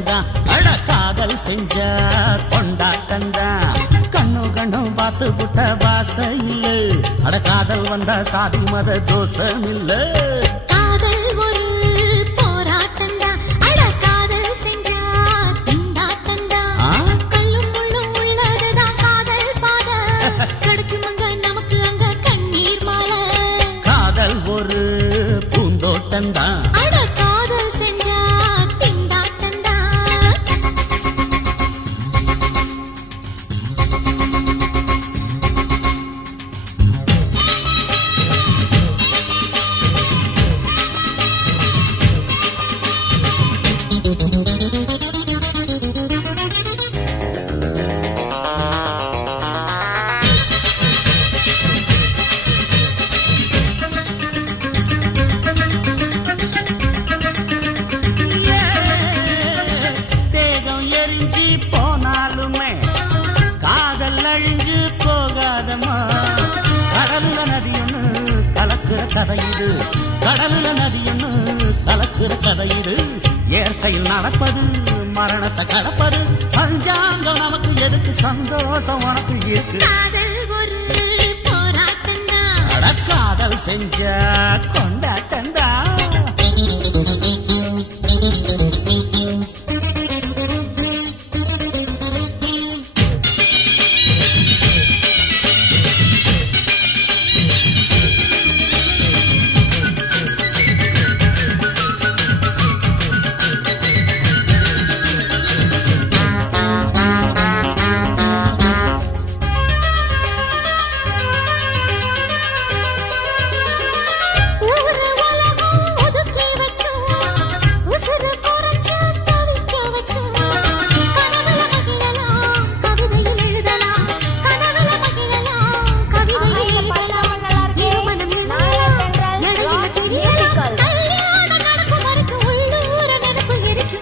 பூந்தோட்டம்தான் அட காதல் செஞ்ச கொண்டாட்டம்தான் கண்ணு கண்ணும் பார்த்து புட்ட வாச இல்ல அட காதல் வந்தா சாதி மத தோஷம் இல்ல காதல் ஒரு போராட்டம்தான் அட காதல் செஞ்சா திண்டாட்டம்தான் கல்லும் முள்ளும் உள்ளதுதான் காதல் பாத கிடைக்குமங்க நமக்கு அங்க கண்ணீர் மாலை காதல் ஒரு பூந்தோட்டம்தான் அட காதல் செஞ்சா கடலுல நதியொன்னு கலக்குற கதை இது இயற்கையில் நடப்பது மரணத்தை கடப்பது பஞ்சாங்கம் நமக்கு எதுக்கு சந்தோஷம் உனக்கு இருக்கு காதல் செஞ்ச கொண்டாட்டண்டா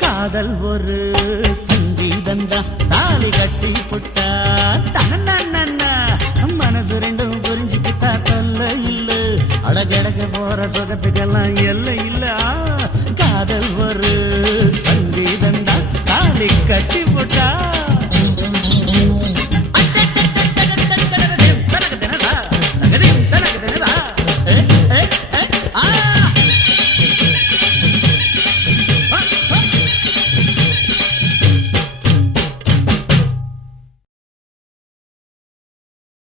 காதல் ஒரு சங்கீதம் தான் தாலி கட்டி